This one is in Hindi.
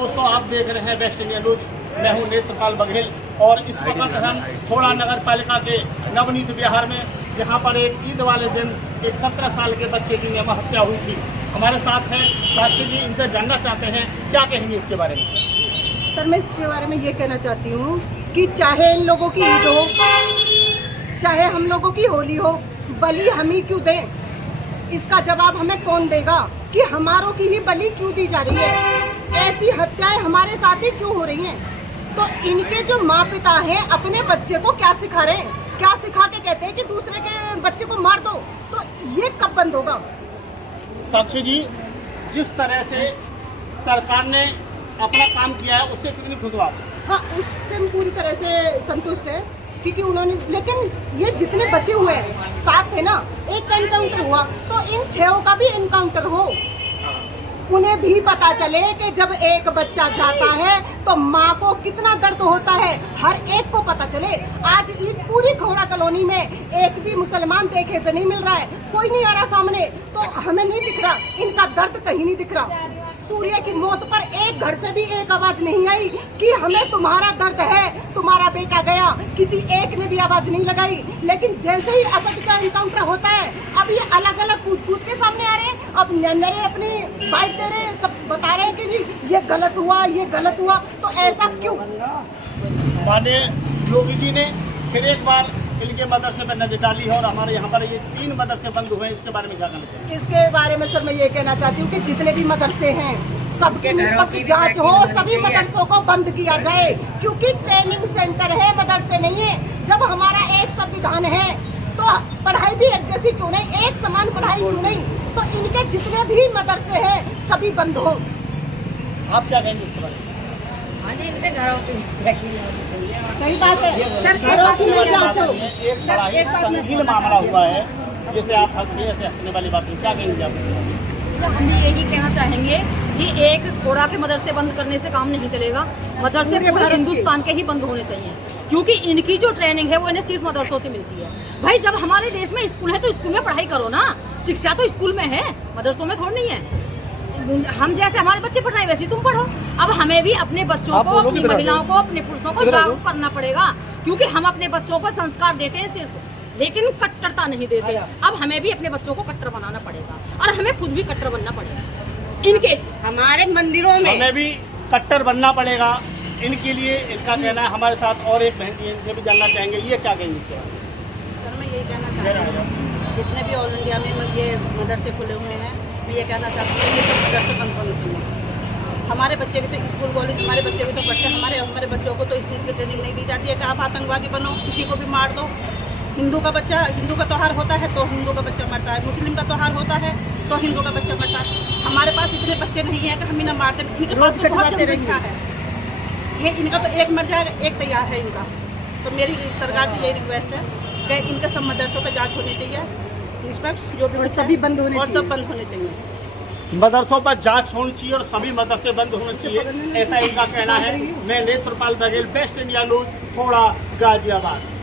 दोस्तों, आप देख रहे हैं वेस्ट इंडिया न्यूज। मैं हूं नेत्रपाल बघेल और इस वक्त हम थोड़ा नगर पालिका के नवनीत विहार में, जहां पर एक ईद वाले दिन एक 17 साल के बच्चे की हत्या हुई थी। हमारे साथ हैं साक्षी जी, इनसे जानना चाहते हैं क्या कहेंगे इसके बारे में। सर, मैं इसके बारे में ये कहना चाहती हूँ कि चाहे इन लोगों की ईद हो, चाहे हम लोगों की होली हो, बलि हम ही क्यों दें? इसका जवाब हमें कौन देगा कि हमारों की ही बलि क्यों दी जा रही है? ऐसी हत्याएं हमारे साथ ही क्यों हो रही हैं? तो इनके जो माँ पिता हैं अपने बच्चे को क्या सिखा रहे हैं? क्या सिखा के कहते हैं कि दूसरे के बच्चे को मार दो? तो ये कब बंद होगा? साक्षी जी, जिस तरह से सरकार ने अपना काम किया है उससे कितनी खुश हो आप? हाँ, उससे हम पूरी तरह से संतुष्ट हैं क्योंकि उन्होंने, लेकिन ये जितने बचे हुए हैं साथ थे ना, एक का एनकाउंटर हुआ तो इन 6 का भी एनकाउंटर हो। उन्हें भी पता चले कि जब एक बच्चा जाता है तो माँ को कितना दर्द होता है, हर एक को पता चले। आज इस पूरी घोड़ा कॉलोनी में एक भी मुसलमान देखे से नहीं मिल रहा है, कोई नहीं आ रहा सामने, तो हमें नहीं दिख रहा, इनका दर्द कहीं नहीं दिख रहा। सूर्य की मौत पर एक घर से भी एक आवाज नहीं आई कि हमें तुम्हारा दर्द है, तुम्हारा बेटा गया, किसी एक ने भी आवाज नहीं लगाई। लेकिन जैसे ही असद का एनकाउंटर होता है, अब ये अलग अलग कूद के सामने आ रहे हैं, अब नरे अपनी बाइट दे रहे हैं, सब बता रहे हैं कि जी ये गलत हुआ, ये गलत हुआ। तो ऐसा क्यों? माननीय योगी जी ने फिर एक बार इनके मदरसे पर नजर डाली है और हमारे यहाँ पर ये 3 मदरसे बंद हुए हैं। इसके बारे में क्या कहना चाहिए? इसके बारे में सर मैं ये कहना चाहती हूँ कि जितने भी मदरसे हैं सबके निष्पक्ष जांच हो, सभी मदरसों को बंद किया जाए, क्योंकि ट्रेनिंग सेंटर है, मदरसे नहीं है। जब हमारा एक संविधान है तो पढ़ाई भी एक जैसी क्यों नहीं, एक समान पढ़ाई क्यों नहीं? तो इनके जितने भी मदरसे हैं सभी बंद हो। आप क्या कहेंगे इसके बारे में? सही बात है सर, एक बड़ा संगीन मामला हुआ है, जिसे आप हंसने वाली बात है, क्या कहेंगे आप? तो हम भी यही कहना चाहेंगे कि एक घोड़ा के मदरसे बंद करने से काम नहीं चलेगा। मदरसे पूरे हिंदुस्तान के ही बंद होने चाहिए, क्योंकि इनकी जो ट्रेनिंग है वो इन्हें सिर्फ मदरसों से मिलती है। भाई, जब हमारे देश में स्कूल है तो स्कूल में पढ़ाई करो ना, शिक्षा तो स्कूल में है, मदरसों में थोड़ी नहीं है। हम जैसे हमारे बच्चे पढ़ रहे हैं वैसे तुम पढ़ो। अब हमें भी अपने बच्चों को, अपनी महिलाओं को, अपने पुरुषों को जागरूक करना पड़ेगा, क्योंकि हम अपने बच्चों को संस्कार देते हैं सिर्फ, लेकिन कट्टरता नहीं देते। अब हमें भी अपने बच्चों को कट्टर बनाना पड़ेगा और हमें खुद भी कट्टर बनना पड़ेगा। इनके हमारे मंदिरों में हमें भी कट्टर बनना पड़ेगा इनके लिए। इनका कहना है। हमारे साथ और एक बहन जी, इनसे भी जानना चाहेंगे, ये क्या कहेंगे इसके बारे में? सर, मैं यही कहना चाहती हूँ, जितने भी ऑल इंडिया में ये मदरसे खुले हुए हैं, मैं ये कहना चाहती हूँ ये सब मदरसे बंद होने चाहिए। हमारे बच्चे भी तो स्कूल कॉलेज, हमारे बच्चे भी तो पढ़ते हैं। हमारे बच्चों को तो इस चीज़ की ट्रेनिंग नहीं दी जाती है कि आप आतंकवादी बनो, किसी को भी मार दो। हिंदू का त्यौहार होता है तो हिंदू का बच्चा मरता है, मुस्लिम का त्यौहार होता है तो हिंदू का बच्चा मरता है। हमारे पास इतने बच्चे नहीं हैं कि हम इन्हें मारते। इनके पास तो बहुत जनसंख्या है, ये इनका तो एक मर जाएगा, एक तैयार है इनका। तो मेरी सरकार से यही रिक्वेस्ट है कि इनके सब मदरसों पर जांच होनी चाहिए, निष्पक्ष, जो भी सभी बंद होने और सब बंद होने चाहिए। मदरसों पर जांच होनी चाहिए और सभी मदरसे बंद होने चाहिए, ऐसा इनका कहना है। मैं Netrapal Baghel, waste India news, थोड़ा गाजियाबाद।